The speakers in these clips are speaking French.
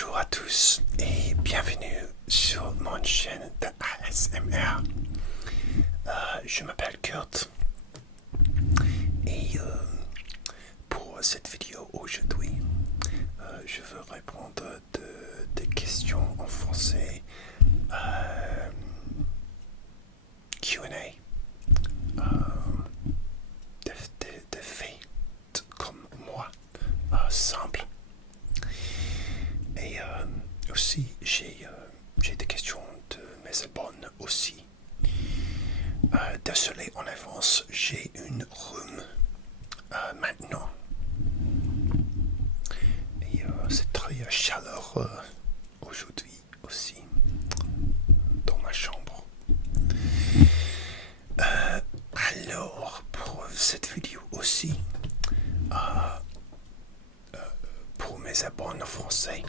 Bonjour à tous et bienvenue sur mon chaîne de ASMR. Je m'appelle Kurt et pour cette vidéo aujourd'hui, je veux répondre des questions en français, Q&A, des faits comme moi, simples. Et aussi, j'ai des questions de mes abonnés aussi. Désolé en avance, j'ai une rhume maintenant. Et c'est très chaleureux aujourd'hui aussi dans ma chambre. Alors, pour cette vidéo aussi, pour mes abonnés français,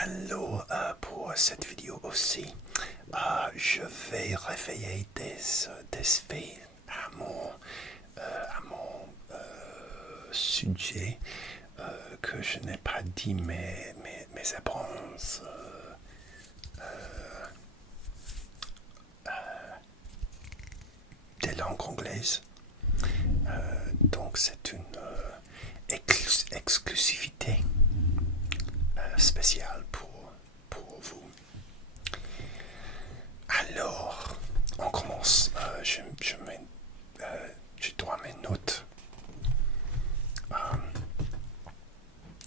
alors pour cette vidéo aussi, je vais réveiller des faits à mon sujet que je n'ai pas dit mes absences des langues anglaises. Donc c'est une exclusivité spéciale pour vous. Alors, on commence. Je dois mes notes.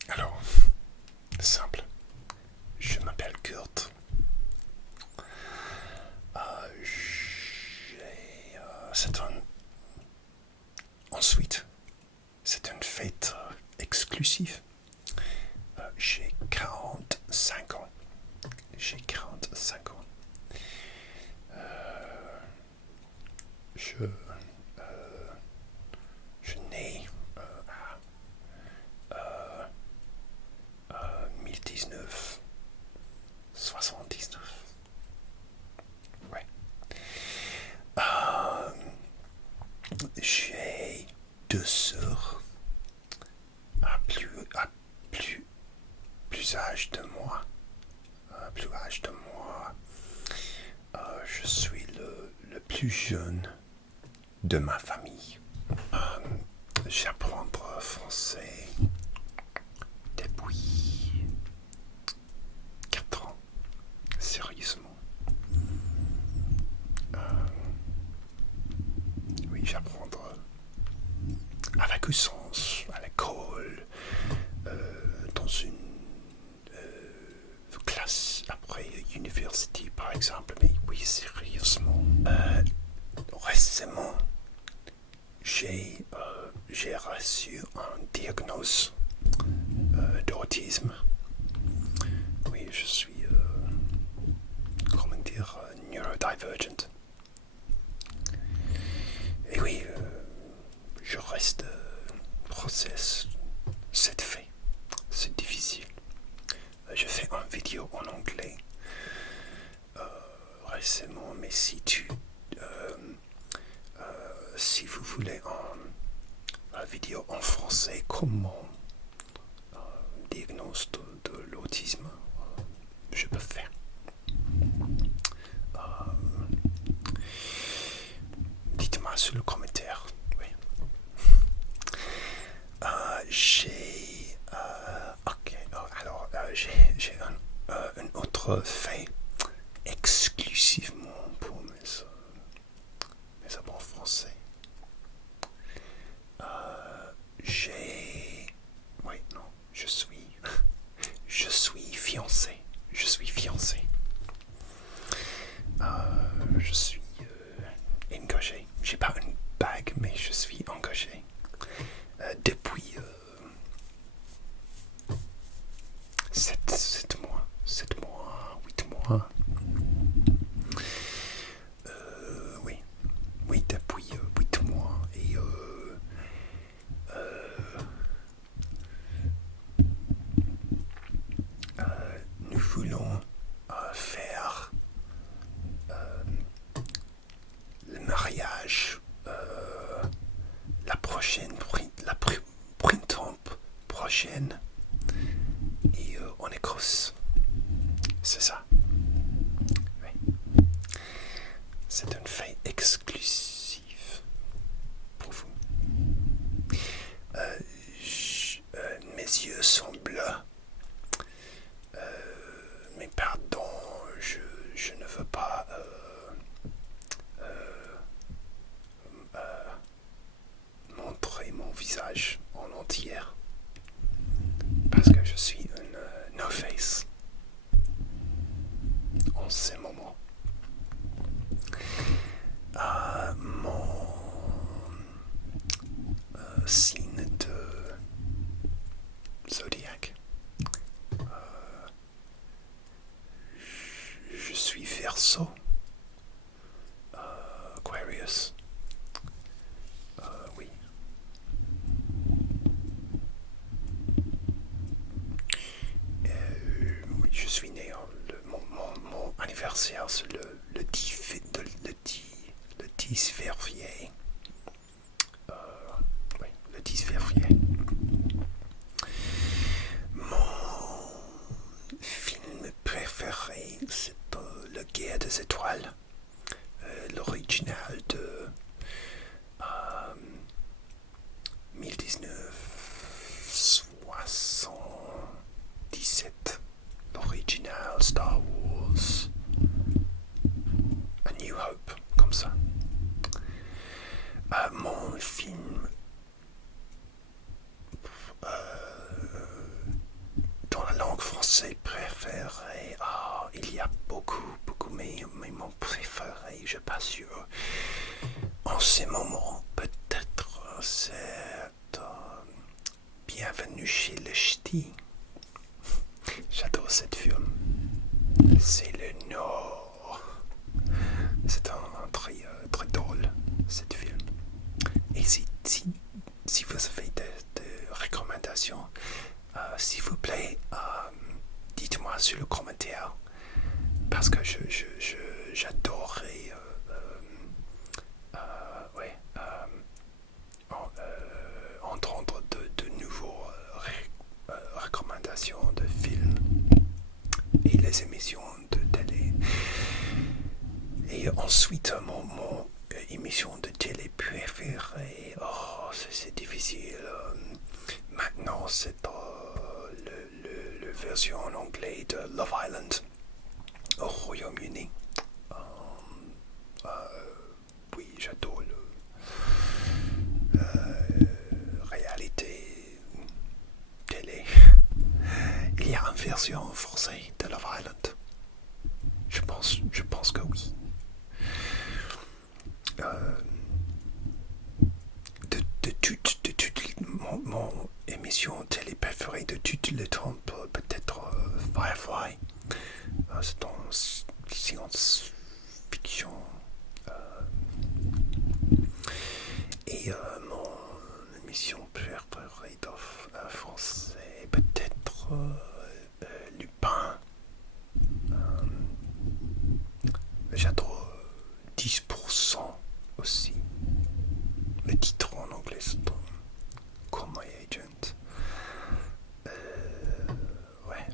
Alors, simple. Je m'appelle Kurt. Ensuite, c'est une fête exclusive. J'ai 45 ans. J'ai 45 ans. Je nais à 1979. Ouais. J'ai deux sœurs plus âgées de moi. Je suis le plus jeune de ma famille. J'apprends le français depuis 4 ans, sérieusement. Oui, j'apprends avec le sens, à l'école, dans une classe après université par exemple, mais oui, sérieusement. Récemment, j'ai reçu un diagnostic d'autisme. Oui, je suis, comment dire, neurodivergent. Et oui, je reste process cette fait. C'est difficile. J'ai fait une vidéo en anglais récemment, mais si vous voulez une vidéo en français, comment diagnostic de l'autisme, je peux faire. Dites-moi sur le commentaire. Oui. J'ai un autre fait exclusivement pour mes abonnés français. Je suis fiancé. Je suis engagé. J'ai pas une bague, mais je suis engagé depuis 7 mois, 8 mois. Oui, depuis 8 mois. Et nous voulons faire le mariage la printemps prochaine. Et on est Narcos. C'est ça. Oui. C'est une fait exclusive pour vous. Mes yeux sont bleus. Mais pardon, je ne veux pas montrer mon visage en entier parce que je suis une no-face en ces moments. Mon signe de zodiaque. Je suis Verseau, Aquarius. Oui. Oui, je suis né mon anniversaire, c'est le 10 février. Oui, le 10 février. Mon film préféré, c'est La Guerre des Étoiles, l'original de 1977, l'original Star Wars, A New Hope, comme ça. Mon film dans la langue française préférée, il y a beaucoup, mais mon préféré, je ne suis pas sûr. En ce moment, peut-être c'est Bienvenue chez les Ch'tis. J'adore cette film. C'est le Nord. C'est un très drôle, cette film. Et si vous avez des recommandations, s'il vous plaît, dites-moi sur le commentaire, parce que j'adorerais entendre de nouveaux recommandations de films et les émissions de télé. Et ensuite, mon émission de télé préférée, c'est difficile. Maintenant, c'est la version en anglais de Love Island au Royaume-Uni. Oui, j'adore réalité télé. Il y a une version en français de Love Island. Je pense que oui. De toute mon émission télé préférée de tout le temps, peut-être Firefly. C'est en science-fiction. Et mon émission préférée de français, peut-être Lupin. J'adore 10% aussi. Le titre en anglais, c'est Call My Agent. Ouais.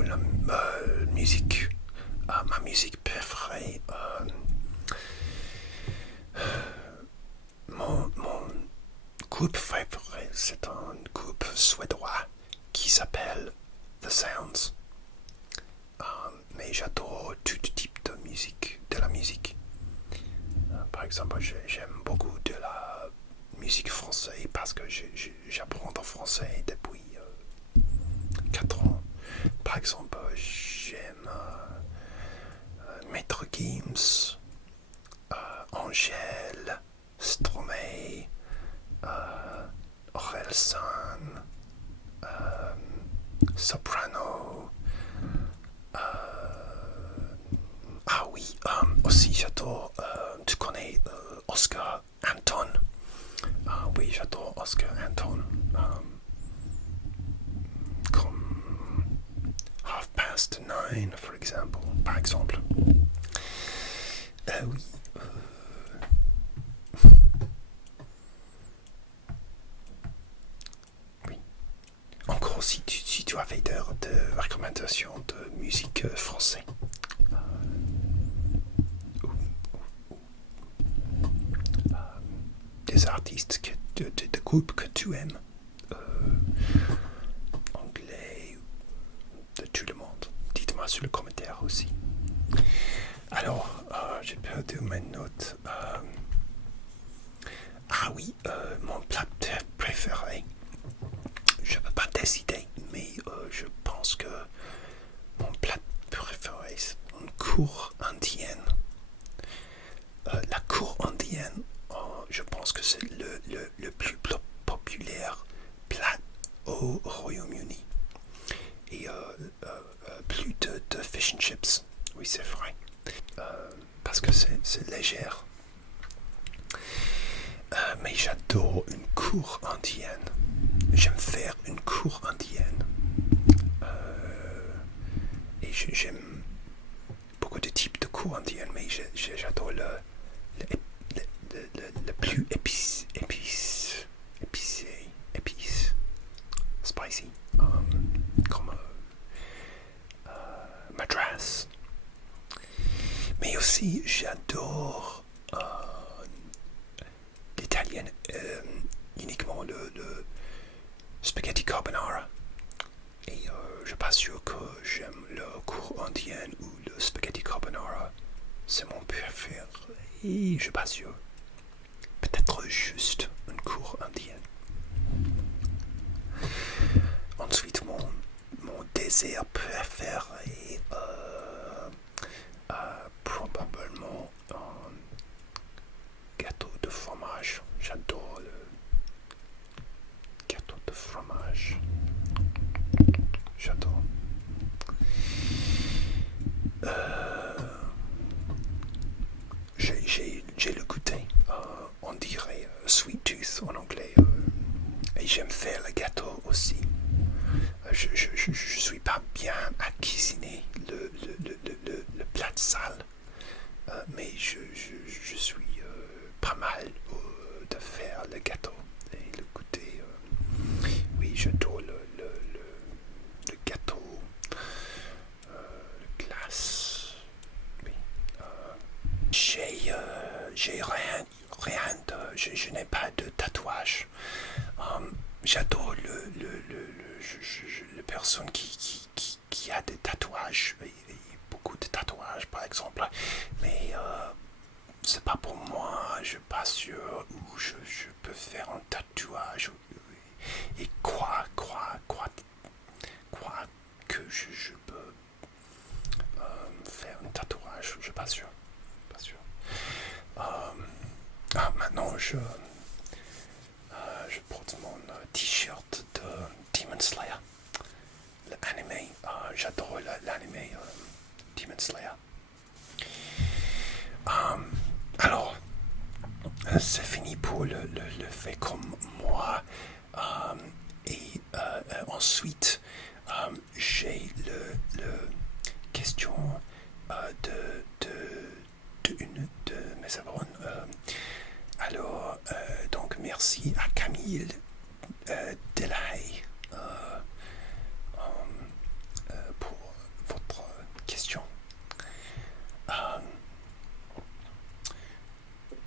La musique. Ma musique préférée. Mon groupe préféré, c'est un groupe suédois qui s'appelle The Sounds. Mais j'adore tout type de musique, par exemple, j'aime beaucoup de la musique française parce que j'apprends en français depuis 4 ans. Par exemple, j'aime Maître Gims, Angèle, Stromae, Orelsan, Soprano. Oui, aussi j'adore, tu connais Oscar Anton. Oui, j'adore Oscar Anton. Comme Half Past 9, par exemple. Oui. Oui. Encore si tu avais de recommandations de musique française. Des artistes, de groupes que tu aimes. Anglais, de tout le monde. Dites-moi sur le commentaire aussi. Alors, j'ai perdu mes notes. Ah oui, mon plat préféré. Je ne peux pas décider, mais je pense que mon plat préféré, c'est une cour indienne. La cour indienne, je pense que c'est le plus populaire plat au Royaume-Uni. Et plus de fish and chips, oui c'est vrai. Parce que c'est légère. Mais j'adore une cour indienne. J'aime faire une cour indienne. Et j'aime beaucoup de types de cours indiennes, mais j'adore le plus épicé, spicy, comme Madras. Mais aussi, j'adore l'italienne, uniquement le spaghetti carbonara. Et je ne suis pas sûr que j'aime le cours indien ou le spaghetti carbonara. C'est mon préféré. Je ne suis pas sûr. Peut-être juste une cour indienne. Ensuite, mon dessert préféré, probablement un gâteau de fromage. J'adore le gâteau de fromage. J'adore. J'ai le goûter. On dirait sweet tooth en anglais. Et j'aime faire le gâteau aussi. Je suis pas bien à cuisiner le plat de sale, mais je suis pas mal de faire le gâteau et le goûter. Oui, j'adore le gâteau, le glace. Oui. J'ai rien de. Je n'ai pas de tatouage. J'adore le personne qui a des tatouages, et beaucoup de tatouages par exemple, mais c'est pas pour moi. Je suis pas sûr où je peux faire un tatouage et quoi que je peux faire un tatouage. Je suis pas sûr. Pas sûr. Maintenant je porte mon t-shirt de Demon Slayer, l'anime. J'adore l'anime Demon Slayer. Alors, c'est fini pour le fait comme moi. Et ensuite, j'ai le question une de mes abonnés. Alors, donc merci à Camille Delahaye pour votre question.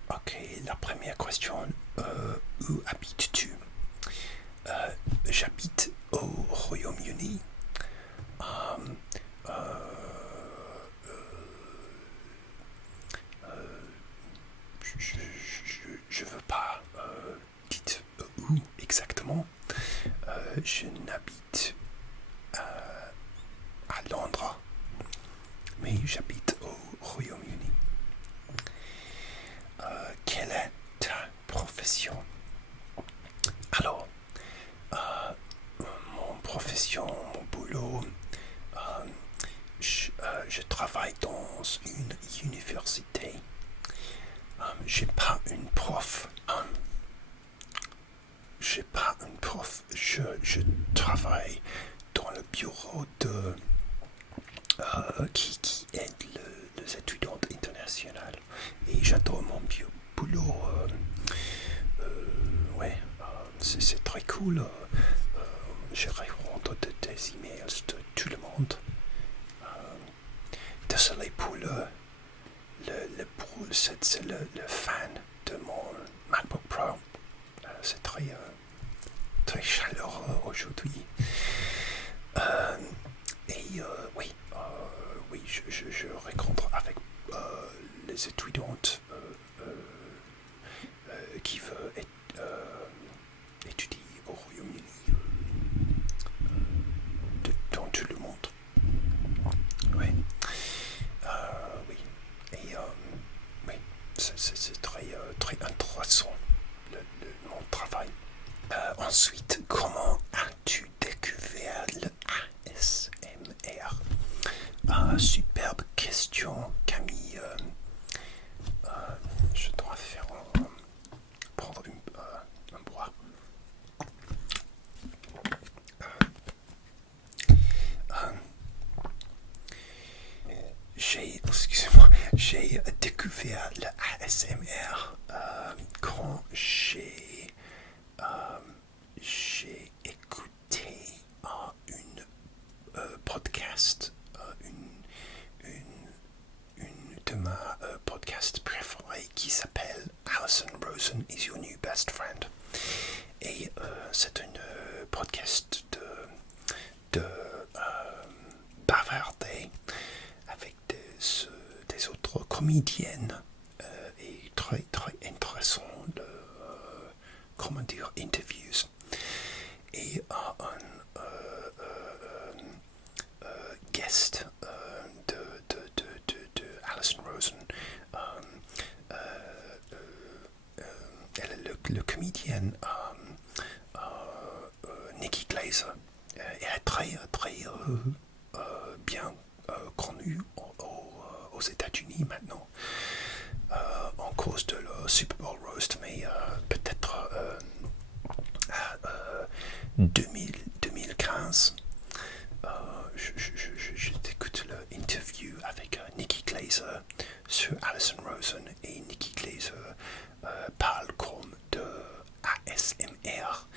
Ok, la première question, où habites-tu? J'habite au Royaume-Uni. Je veux pas dites où exactement. Je n'habite à Londres, mais j'habite au Royaume-Uni. Quelle est ta profession? Alors, mon profession, mon boulot, je travaille dans une université. J'ai pas une prof. Je travaille dans le bureau de qui aide les étudiants internationaux. génial. Et j'adore mon boulot. Ouais, c'est très cool. Je réponds des emails de tout le monde. Désolé pour c'est le fan de mon MacBook Pro. C'est très chaleureux aujourd'hui. Oui, je rencontre avec les étudiantes qui veulent étudier au Royaume-Uni dans tout le monde. Oui. Oui. Et oui, c'est très intéressant mon travail. Ensuite, comment as-tu découvert le ASMR? Superbe question, Camille. Je dois prendre un bois. J'ai découvert le ASMR quand j'ai écouté une podcast, une de ma podcast préférée qui s'appelle Alison Rosen is your new best friend. Et c'est une podcast de bavarder avec des autres comédiennes et très intéressant comment dire, interviews. Et un guest de Alison Rosen. Elle est le comédienne Nikki Glaser. Elle est très bien connue aux États-Unis maintenant, en cause de le Super Bowl Roast, mais peut-être 2015. J'écoute l'interview avec Nikki Glaser sur Alison Rosen, et Nikki Glaser parle comme de ASMR,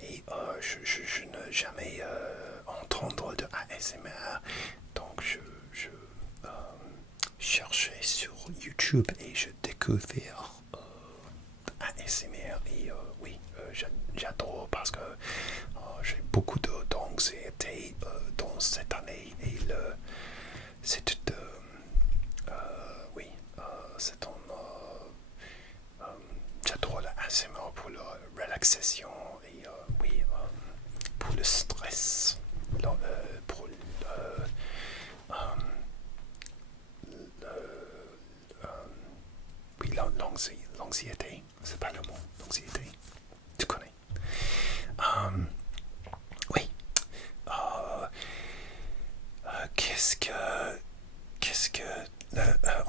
et je n'ai jamais entendu de ASMR, donc je cherchais sur YouTube et je découvert ASMR, et oui, j'adore parce que j'ai beaucoup d'anxiété dans cette année, et c'est oui, c'est j'adore la ASMR pour la relaxation, et oui, pour le stress, pour oui, l'anxiété, c'est pas le mot, l'anxiété, tu connais. Oui. Qu'est-ce que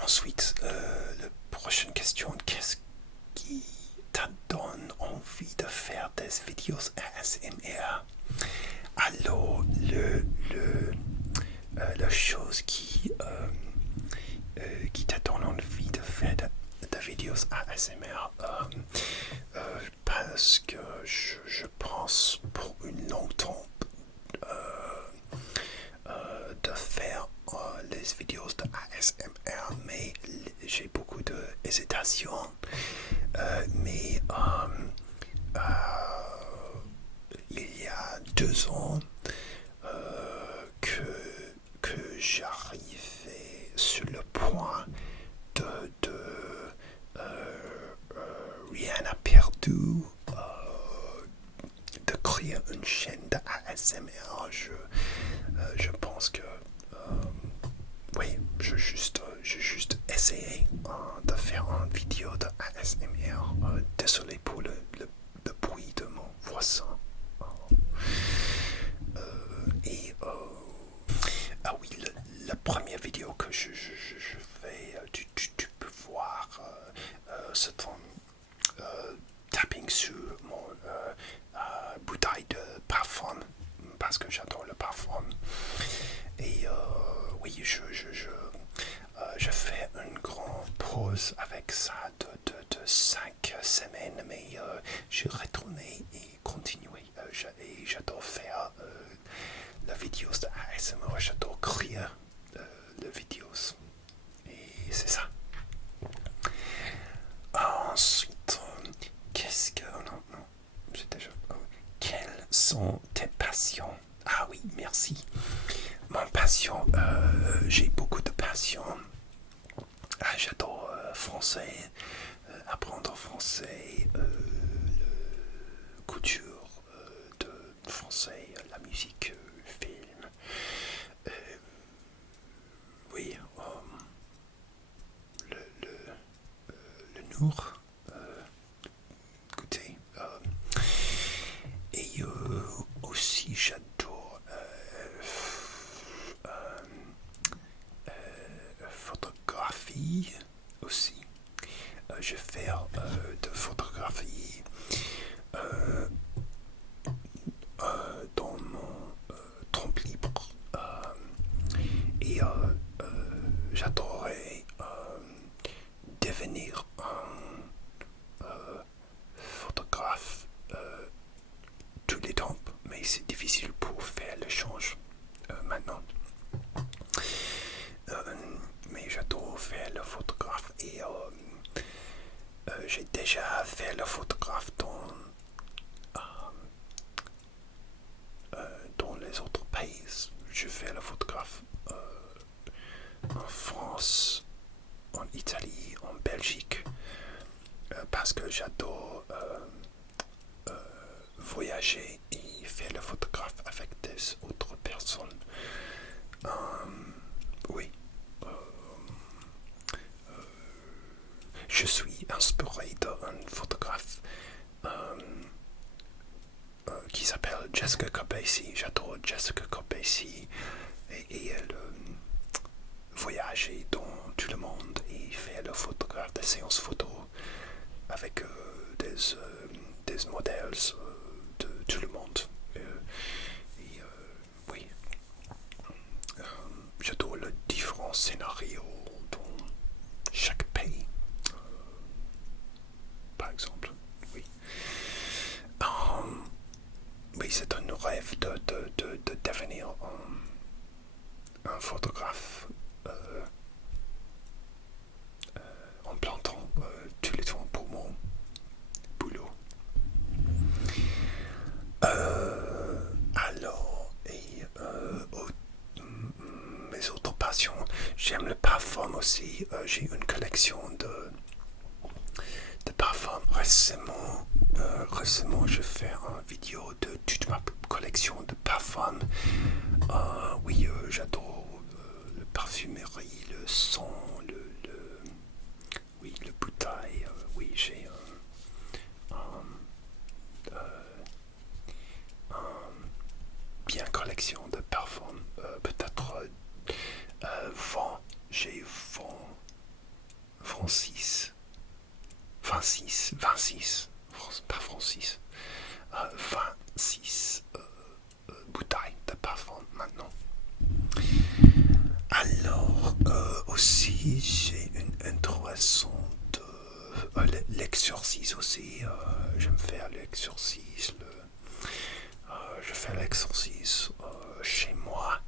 ensuite, la prochaine question, qu'est-ce qui te donne envie de faire des vidéos ASMR? Alors, la chose qui te donne envie de faire des vidéos ASMR, parce que je pense pour une longue temps de faire les vidéos de ASMR, mais j'ai beaucoup d'hésitation. Mais il y a 2 ans que j'arrivais sur le point de rien à perdu de créer une chaîne de ASMR. Je pense que oui, j'ai juste essayé de faire une vidéo de ASMR. Désolé pour le bruit de mon voisin. Et ah oui, la première vidéo que je fais, tu peux voir, c'est un tapping sur mon bouteille de parfum, parce que j'adore le parfum. Et oui, je fais une grande pause pause avec ça de 5 semaines, mais j'ai retourné et continué. Et j'adore faire la vidéo de ASMR, j'adore créer les vidéos. Et c'est ça. Ensuite, qu'est-ce que... Non, j'ai déjà... Quelles sont tes passions? Ah oui, merci. Mon passion, j'ai beaucoup de passions. J'adore français, apprendre français, couture de français, la musique, film. Oui, le nour, écoutez. Et aussi, j'adore photographie aussi. Je fais de photographie dans mon temps libre. Et j'adorerais devenir un photographe tous les temps, mais c'est difficile pour faire l'échange maintenant. Mais j'adore faire le photographe et j'ai déjà fait le photographe dans les autres pays. Je fais le photographe en France, en Italie, en Belgique, parce que j'adore voyager et faire le photographe avec des autres personnes. Oui. Je suis inspiré d'un photographe qui s'appelle Jessica Corbacey. J'adore Jessica Corbacey et elle voyageait dans tout le monde et fait le photographe des séances photo avec des modèles de tout le monde. Oui, j'adore les différents scénarios dans chaque pays, par exemple. Oui. Oui, c'est un rêve de devenir un photographe en plein temps, tous les temps pour mon boulot. Alors, et mes autres passions, j'aime le parfum aussi. J'ai une collection de parfums. Récemment, je fais une vidéo de toute ma collection de parfums. Oui, j'adore la parfumerie, le son, oui, le bouteille. Oui, j'ai bien collection de parfums. Peut-être 20. J'ai 26, pas Francis, 26 bouteilles de parfum maintenant. Alors, aussi, j'ai une intéressante l'exorcisme aussi. J'aime faire l'exorcisme. Je fais l'exorcisme chez moi,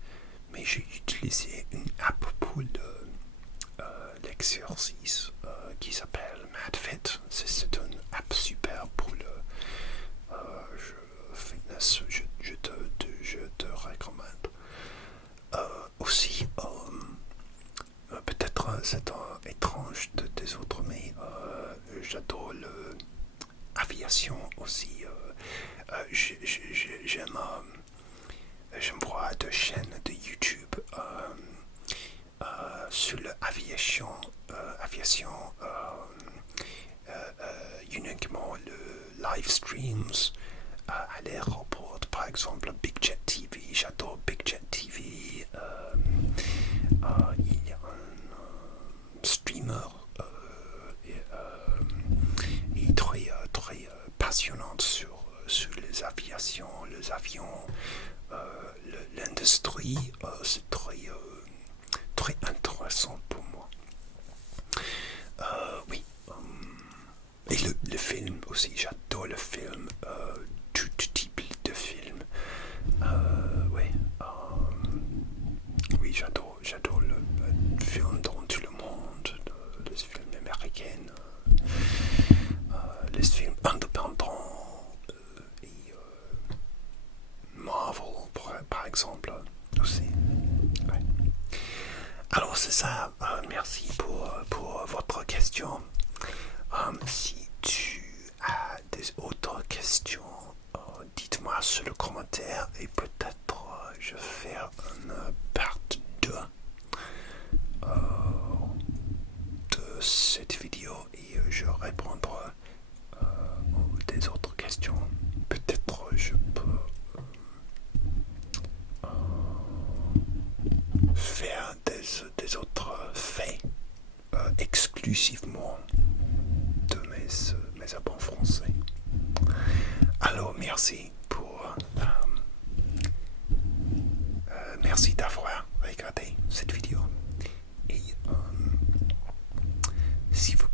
mais j'ai utilisé une app pour l'exorcisme qui s'appelle MadFit. C'est une app super pour le fitness. Je te recommande. Aussi, peut-être c'est étrange des autres, mais j'adore l'aviation aussi. J'aime voir des chaînes de YouTube sur l'aviation, uniquement le live streams à l'aéroport, par exemple Big Jet TV. J'adore Big Jet TV. Il y a un streamer et très passionnant sur les avions, l'industrie. C'est très intéressant pour moi. Et le film aussi, j'adore le film, tout type de film. Oui, oui, j'adore le film dans tout le monde, les films américains, les films indépendants et Marvel, par exemple, aussi. Ouais. Alors c'est ça, merci pour votre question. Si tu as des autres questions, dites-moi sur le commentaire et peut-être je vais faire une part 2 de cette vidéo et je répondrai aux des autres questions. Peut-être je peux faire des autres faits exclusivement de mes abonnés français. Alors merci merci d'avoir regardé cette vidéo et si vous